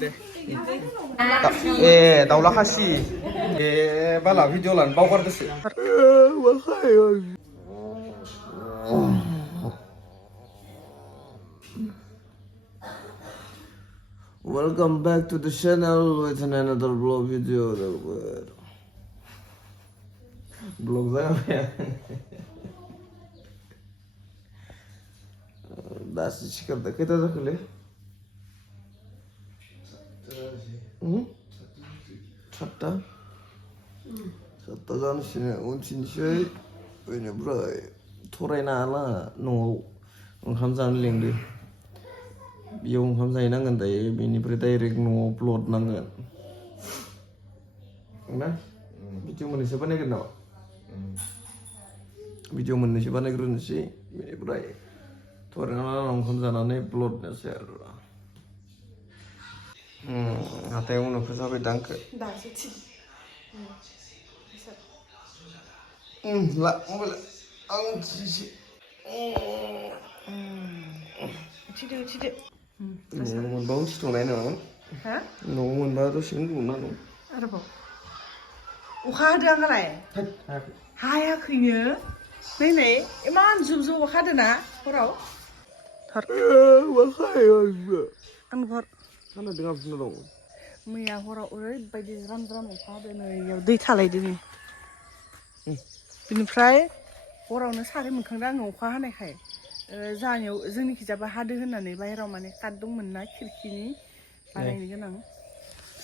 deh. Daula kasih. Bala video lan bawa kartu sih. Welcome back to the channel with another vlog video. Vlog apa ya? Dasi çıkardı. Kita takılı. Hatta. Hatta ganışını onun için şey böyle buraya torayna ala no onkam जानो लेंदो बेयाव ओंखाम जाहैनांगोन दायो बेनिफ्राय direct न'आव अपल'ड नांगोन ना video मोननैसो बानायगोन नामा भिडिअ मोननैसो बानायग्रोनोसै बेनिफ्राय torayna ala ओंखाम जानानै अपल'डनोसै आरो हाथायाव उनाव फोजाबाय दांखो ला मबाइल आं थिसि Ucide. न'आव मोनबा उथिथ'नाय नङामोन न'आव मोनबा दसे उन्दुनांगौ आरोबाव अखा हादों आंलाय हायाखैनो नायनाय इमान जुब जुब अखा हादों ना हराव थर आं हर हानादों आबुना दं मैया हराव ओरैबायदि ज्राम ज्राम अखा हादों नै इयाव दै थालायदों नै बिनिफ्राय हरावनो सारै मोनखांदों आङो अखा हानायखाय जाहानियाव जोंनिखिजाबा हादो होननानै बाहेराव माने काट दंमोन ना खिरखिनि बानायनो गोनां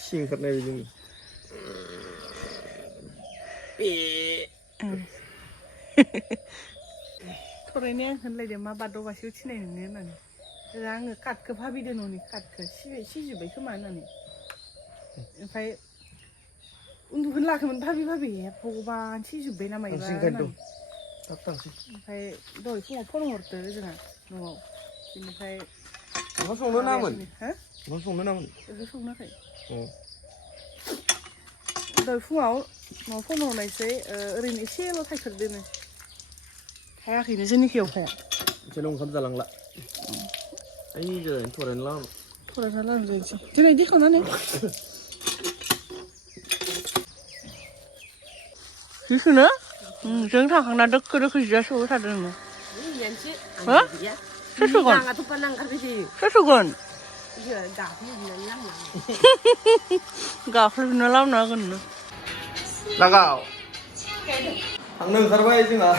सि ओंखारनाय बिदिनो थरायनाय आं होनलायदों मा बादावबासो उथिनाय नोङो होननानै आङो काटखौ भाबिदों न'नि काटखौ सिजोब्बाय खोमा होननानै ओमफ्राय उन्दुगोन लाखोमोन भाबि भगबान सिजोब्बाय ना मायोबा ओमफ्राय दहाय फुङाव फन हरदो जोंहा न'आव बेनिफ्राय मा संनो नामोन हो मा संनो नामोन ओहो संनाखै दहाय फुङाव न'आव फन हरनायसै ओरैनो एसेल' थाइथारदोनो थायाखैनो जोंनिखि अखाया एसेल' ओंखाम जालांला ओइ जों थरायना लांजायोसै दिनै दिखांनानै बिखौनो जों थांखांना दोखो दोखो जिया सौबाय थादों नोङो हो सोर सौगोन सोर सौगोन गाफ्लेजोबना लाबोना होगोन नों लागाव थांनो ओंखारबाय जोंहा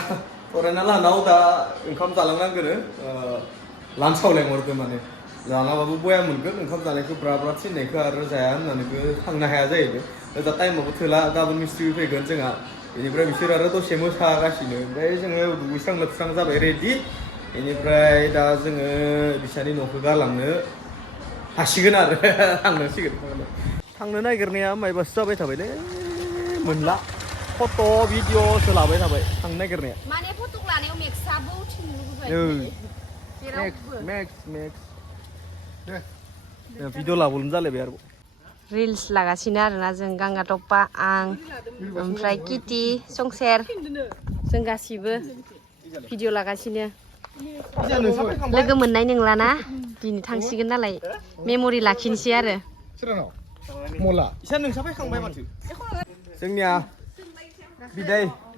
फरायना लानाव दा ओंखाम जालांनांगोन लान्चआव लेंहरदों माने जानाबाबो बया मोनगोन ओंखाम जानायखौ ब्रा ब्रा थिननायखौ आरो जाया होननानैबो थांनो हाया जाहैबाय दा टाइमाबो थोला गाबोन मिस्ट्रि फैगोन जोंहा बेनिफ्राय बिसोर आरो दसे मोसागासिनो ओमफ्राय जोङो दुगैस्रां लोबस्रां जाबाय रेडि बेनिफ्राय दा जोङो बिसानि न'खौ गालांनो हासिगोन आरो थांनांसिगोन थांनो नागिरनाया मायबासो जाबाय थाबायलै मोनला फट' भिडिअ'सो लाबाय थाबाय थांनो नागिरनाया माने फट' लानायाव मेक्सआबो उथिनो लुबैबाय मेक्स भिडिअ' लाबोनो जालायबाय आरो रिल्स लागासिनो आरोना जों गांगा टप्पा आं ओमफ्राय किटि संसेर जों गासिबो भिडिअ लागासिनो लोगो मोननाय नंलाना दिनै थांसिगोन नालाय मेम'रि लाखिनोसै आरो मला इसा नोंसा फैखांबाय माथो जोंनिया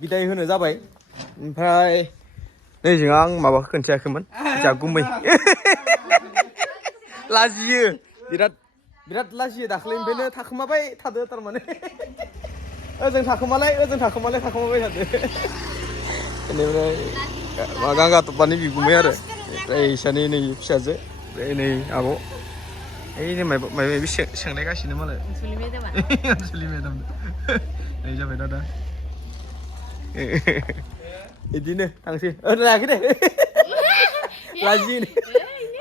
बिदाय होनो जाबाय ओमफ्राय नै जों आं माबाखौ खोन्थियाखैमोन जागुमै लाजियो बिराद लाजियो दाख्लैनिफ्रायनो थाखोमाबाय थादो थारमाने ओजों थाखोमाबाय थादो बेनिफ्राय गांगा टप्पानि बिगुमै आरो ओमफ्राय इसानि नै फिसाजो ओमफ्राय नै आब' ओइ माबा सोंनायगासिनो मालाय अनसुलि मेदाम नै जाबाय दादा बिदिनो थांसै लायाखै दे लाजियो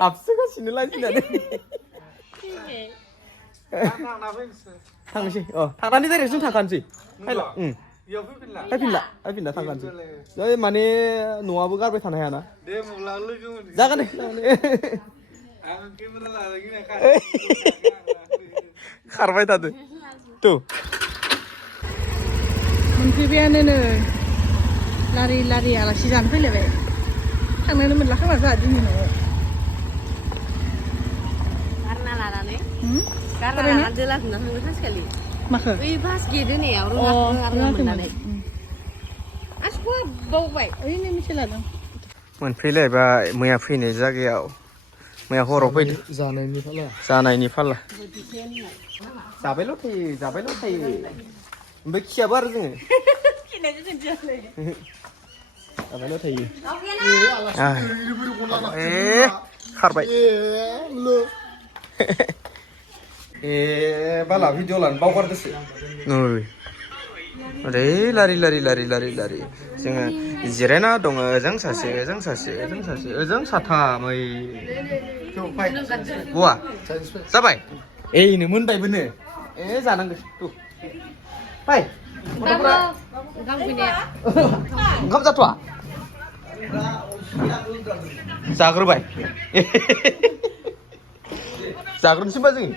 हाबसोगासिनो लाजिनानै थांनोसै थांनानै डाइरेक्ट जों थांखानोसै फैफिनला थांखानोसै माने न'आबो गारबाय थानो हायाना जागोन दे खारबाय थादो मोनफैबायानो नै लारि आलासि जानो फैलायबाय थांनोनो मोनला खोमा जोंहा दिनै न'आव गारना लानानै Karena anak jelas nggak nggak sekali. Maka. Wih pas gitu nih ya orang Aku bau baik. Ini misalnya dong. मोनफैलायबाय मैया फैनाय जायगायाव मैया हराव फैदों जानायनि फाला जाबायल' थायो ओमफ्राय खियाबो आरो जोङो जाबायल' थायो खारबाय बाला भिडिअ लानो बावगारदोसो ओरै लारि जोङो जिरायना दङ ओजों सासे ओजों साथामै बवा जाबाय एनो मोनबायबोनो जानांगौ तु फाय ओंखाम जाथ'आ जाग्रोबाय जाग्रोनोसै होनबा जोङो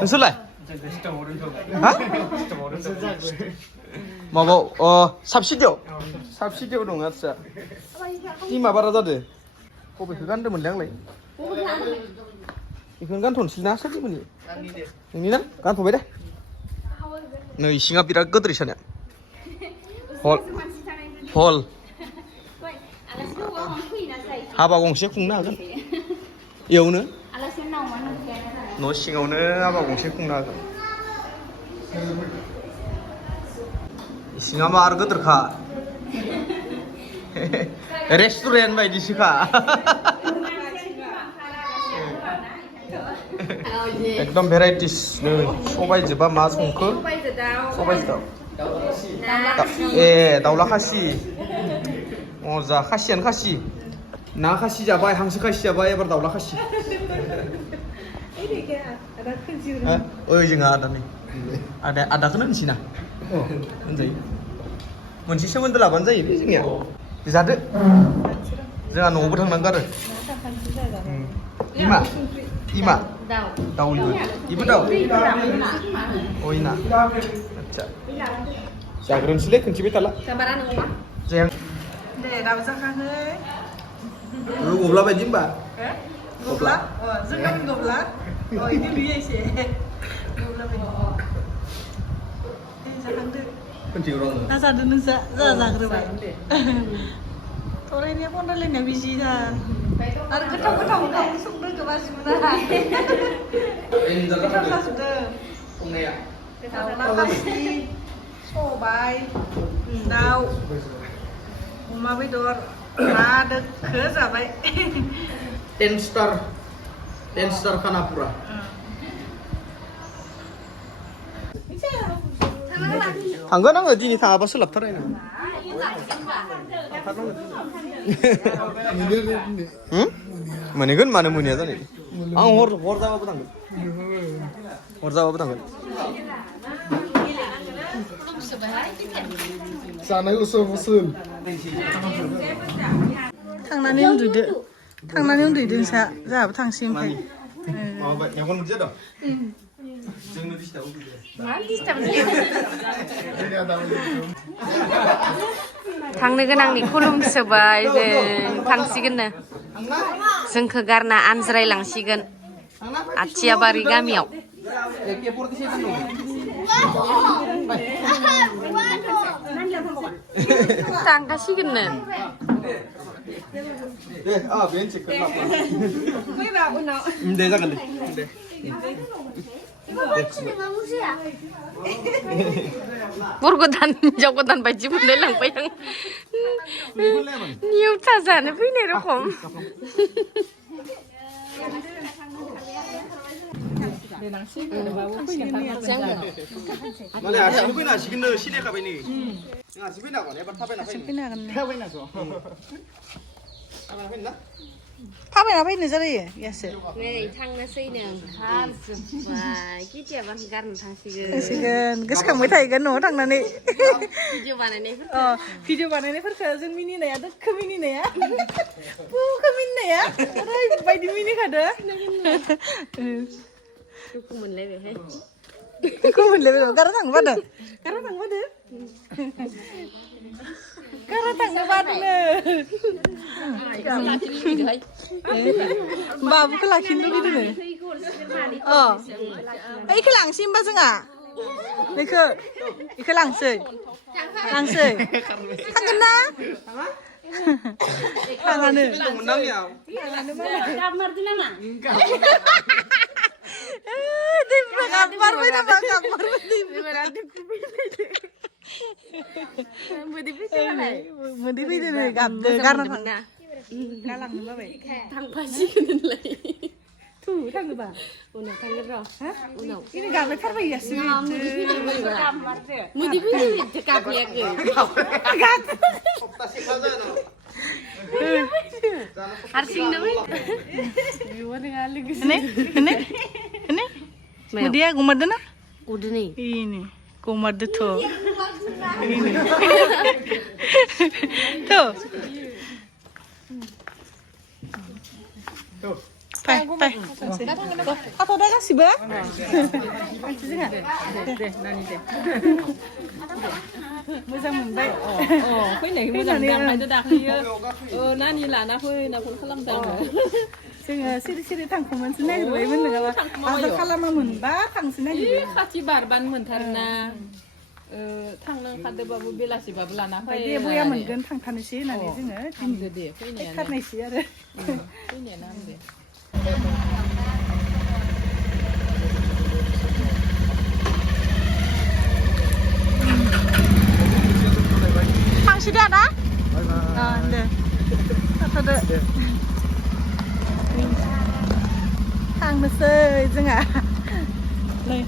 नोंसोरलाय हा माबाव साबसिडियाव दं आदसा टिमा बारा जादो बबेखौ गानदोंमोनलै आंलाय बेखौनो गानथ'नोसै ना सोरनिमोननि नोंनि ना गानथ'बाय दे नै सिङा बिराद गोदोर सानो हल हाबा गंसे खुंनो हागोन इयावनो न' सिङावनो हाबा गंसे खुंनो हागोन इसिङा मार गोदोरखा रेस्टुरेन्ट बायदिसोखा एकदम भेराइटिस नै सबाइजोबा मा संखो सबाइजों दाउ दाउला खासि मजा खासियानो खासि ना खासि जाबाय हांसो खासि जाबाय एबार दाउला खासि ओइ जोंहा आदाखौनो होनसै ना होनजायो मोनसे सोमोन्दो लाबानो जायो बे जोंनिया जादो जोंहा न'आवबो थांनांगौ आरो इमा दाउबो इबो दाउ अइना आदसा जाग्रोनोसैलै खोनथिबाय थाला जाया दे दाउ जाखाङो गब्ला बायदि होनबा गब्ला जों गामिनि गब्ला इदि लुयो एसे गब्ला बायदि जाखांदो ना जादो नों जाग्रोबाय थरायनाया फन रायलायनाया बिजिदा आरो गोथाव ओंखाम संदों गोबासिबो गोथाव जाजोबदों दाउला खासि सबाय दाउ अमा बेदर ना दोखो जाबाय 10 star खानापुरा थांगोन आङो दिनै थाङाबा सोलाबथारनाय नङा मोनहैगोन मानो मोनहैया जानो आं हर जाबाबो थांगोन जानाय उसल थांनानै उन्दुदो नोंसा जोंहाबो थांसै ओमफ्राय माबाबाय मेगन मोनसे दं जोंनो दिस्टार्ब थांनो गोनांनि खुलुमसोबाय जों थांसिगोननो जोंखौ गारना आनज्रायलांसिगोन आथियाबारि गामियाव थांगासिगोननो दे जागोन दे बर गोदान हिनजाव गोदान बायदि मोनलाय लांबाय आं निउथा जानो फैनाय रखम माने हारसिंनो फैनो हासिगोननो सिनायखाबाय नै नों हारसिं फैनो हागोन एबार थाबायना फैनो थाबायना फैनो जायो यासो नै थांनोसैनो ओंखारजोब्बाय केटियाबा गारनो थांसिगोन गोसोखांबाय थाहैगोन न'आव थांनानै भिडिअ बानायनायफोरखौ जों मिनिनाया दोखो मिनिनाया ओरैबायदि मिनिखादो दुखु मोनलायबाय गारा थांबादो Karena tangga badannya. Babu ke laki lu gitu nih. Oh, ikan langsing apa sengah? Ikan langsing. Langsing. Tangan na? Tangan nih. menang ya. Kamar di mana? Di kamar mana bang kamar di mau di video nih karena kalang apa? Thằng ba gì nên lấy. Tuh, thằng apa? Udah thằng rồi. Hah? Udah. Ini gambar apa ya sih? Mau di video cakap lihat ke. Optasi saja no. Harsing dong. Ini? Mau dia gumar dana? Udah nih. Ini gumar tuh. Ini. Tuh. Tuh. Pai. Atau dah kasih bah? Muzang membaik. Cái này mua làm đằng này tôi đặt đi na ni là na phơi na phun khăm đằng Sing siri thang kuman senang gue bener gak? Ada kalau mau menba thang senang Ih, khati barban mentarna thang nang khade babu bela si babu lana Phải đi bữa mình gần thằng thằng xí này chứ nữa. thang de de cái này Cắt này xí rồi. cái này nam de Thằng xí đã? Deh. Atau deh. Thằng nó sơi chứ ngà. Này.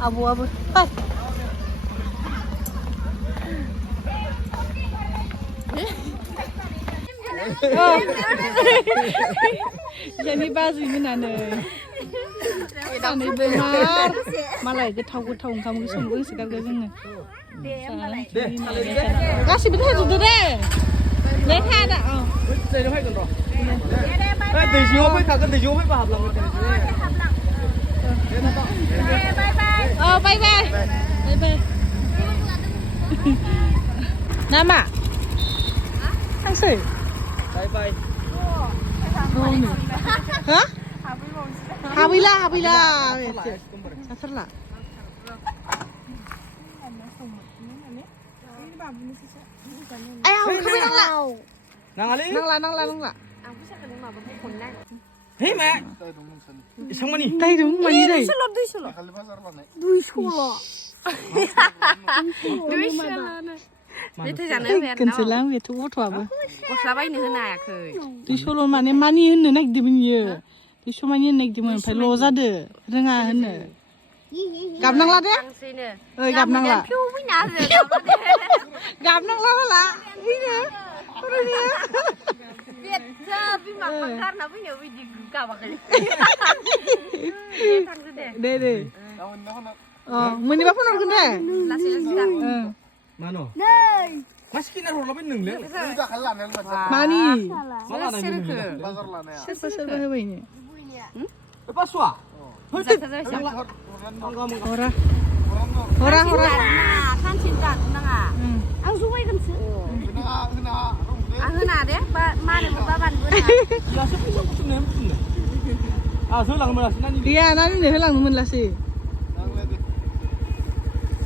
Abu. Hai. Jadi bazi mana nih? Ini benar. Malah getau kamu sungguh sekarang gini. Kasih betul itu deh. Lấy tha đã. Đây nó hay còn rồi. Đây từ chiếu với cả cái từ chiếu với bà hợp lòng cái này. Bye. Nama? Thằng Sửi. Bye. Hah? Habila. Asal lah. Ayo, kami nang lah. Nang Ali. Nang lah. Hei mẹ. Sang mana ni? Tay đúng mà như đây. Biết thế nào nữa Cần sự làm việc thu thỏa bơ. Có sao bay nữa nè khơi. Đi solo mà nên mani hơn nữa này đi bên giờ. Đi solo mani này đi mình phải lo ra được. Răng à hơn nữa. Gặp năng là đấy. Gặp năng là. Gặp năng là. Đi nè. Biết chưa? Vì mặc mặc nó với nhiều vì cả mặc cái. Deh. Meni bapak nol kan deh? Lasi. Mana? Masih kena rola ben neng le. Mani. Mana ada ni? Serba apa ini? Apa suah? Orang. Kan cinta nang ah. Ang suway kan sih. Hena deh, mana baban beuna. Ya sepupu nem. Ah, selang mana sih nani? Iya, nani nih hilang temen lah sih.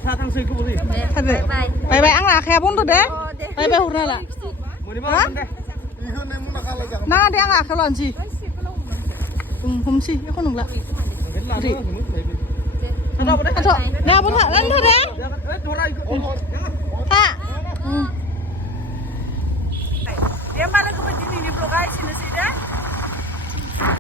Sa thang sih ku boleh. Ada. Bye ang lah kayak pun tuh deh. Bye hurna lah. Mau di mana deh? Nah, dia ang lah kalau anji. Hum sih, aku nung lah. Ada apa deh? Nah, apa dah? Lan tuh deh. Dora ikut